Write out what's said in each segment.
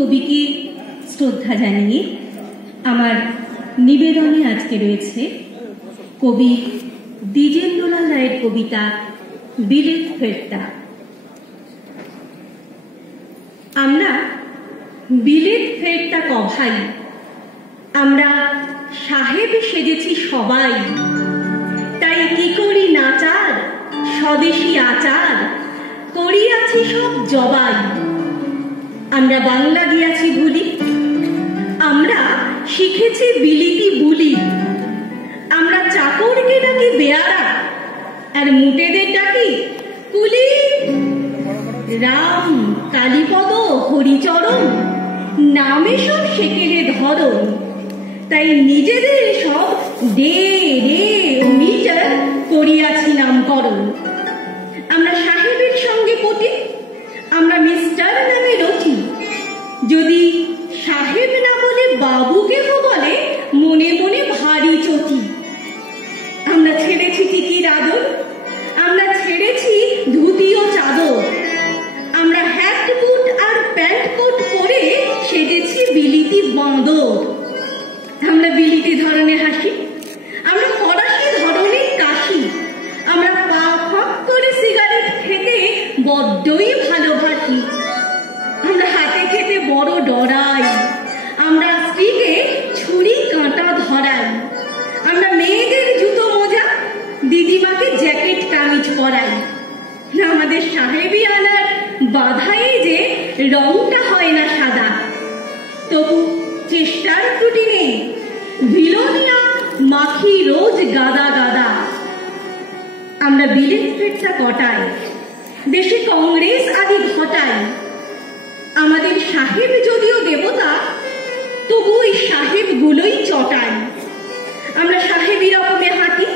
কবিকে শ্রদ্ধা জানিয়ে আমার নিবেদনে আজকে রয়েছে কবি দ্বিজেন্দ্রলাল রায়ের কবিতা বিলেত ফেরতা। আমরা বিলেত ফেরতা কভাই, আমরা সাহেব সেজেছি সবাই, তাই কি করি নাচার স্বদেশী আচার করিয়াছি সব জবাই। আমরা বাংলা গিয়াছি ভুলি, আমরা শিখেছি বিলিতি বুলি, আমরা চাকরকে ডাকি বেয়ারা আর মুটেদের ডাকি কুলি। রাম কালীপদ হরিচরণ নামে সব সেকেলে ধরন, তাই নিজেদের সব দে রে মিটার করিয়াছি নামকরণ। আমরা সাহেবের সঙ্গে পটি, আমরা মিস্টার নামে রটি, যদি সাহেব না বলে বাবুকে বলে মনে মনে ভারী চটি। আমরা ছেড়েছি টিকির আদর, আমরা ছেড়েছি ধুতি ও চাদর, আমরা হ্যাট বুট আর প্যান্ট কোট পরে সেজেছি বিলিতি বাঁদর। আমরা বিলিতি ধরনে হাসি, আমরা ফরাসি ধরনের কাশি, আমরা পা ফাঁক করে সিগারেট খেতে বড্ডই ভালোবাসি। আমরা হাতে খেতে বড় ডরাই, আমরা স্ত্রীকে ছুরি কাঁটা ধরাই, আমরা মেয়েদের জুতো মোজা দিদিমাকে জ্যাকেট কামিজ পরাই। আমাদের সাহেবি আনার বাধাই যে রংটা হয় না সাদা, তবু চেষ্টার ত্রুটি নেই, ভিলোনিয়া মাখি রোজ গাদা গাদা। আমরা বিলেত ফেরতা কটাই, দেশে কংগ্রেস আদি ঘটাই। আমাদের সাহেব যদিও দেবতা, তবু ওই সাহেব গুলোই চটাই। আমরা সাহেবি রকমে হাঁটি,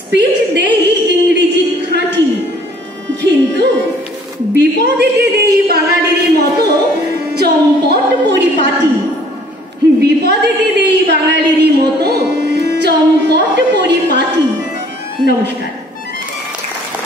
স্পিচ দেই ইংরেজি খাঁটি, কিন্তু বিপদেতে দেই বাঙালির মতো চম্পট পরিপাটি। বিপদেতে দেই বাঙালির মতো চম্পট পরিপাটি। নমস্কার।